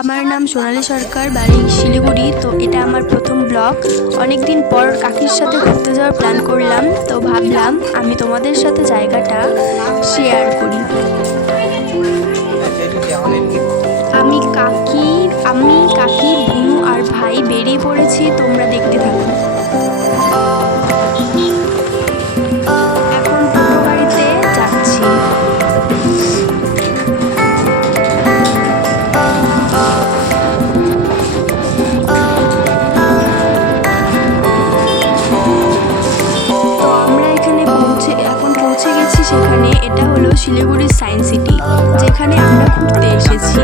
আমার নাম সোনালী সরকার, বাড়ি শিলিগুড়ি। তো এটা আমার প্রথম ব্লগ। অনেক দিন পর কাকির সাথে ঘুরতে যাওয়ার প্ল্যান করলাম, তো ভাবলাম আমি তোমাদের সাথে জায়গাটা শেয়ার করি। আমি কাকি বুনু আর ভাই বেরিয়ে পড়েছি, তোমরা দেখতে থাকো। এখন টোটো গাড়িতে যাচ্ছি। তো আমরা এখানে পৌঁছে গেছি। সেখানে এটা হলো শিলিগুড়ির সায়েন্স সিটি, যেখানে আমরা ঘুরতে এসেছি।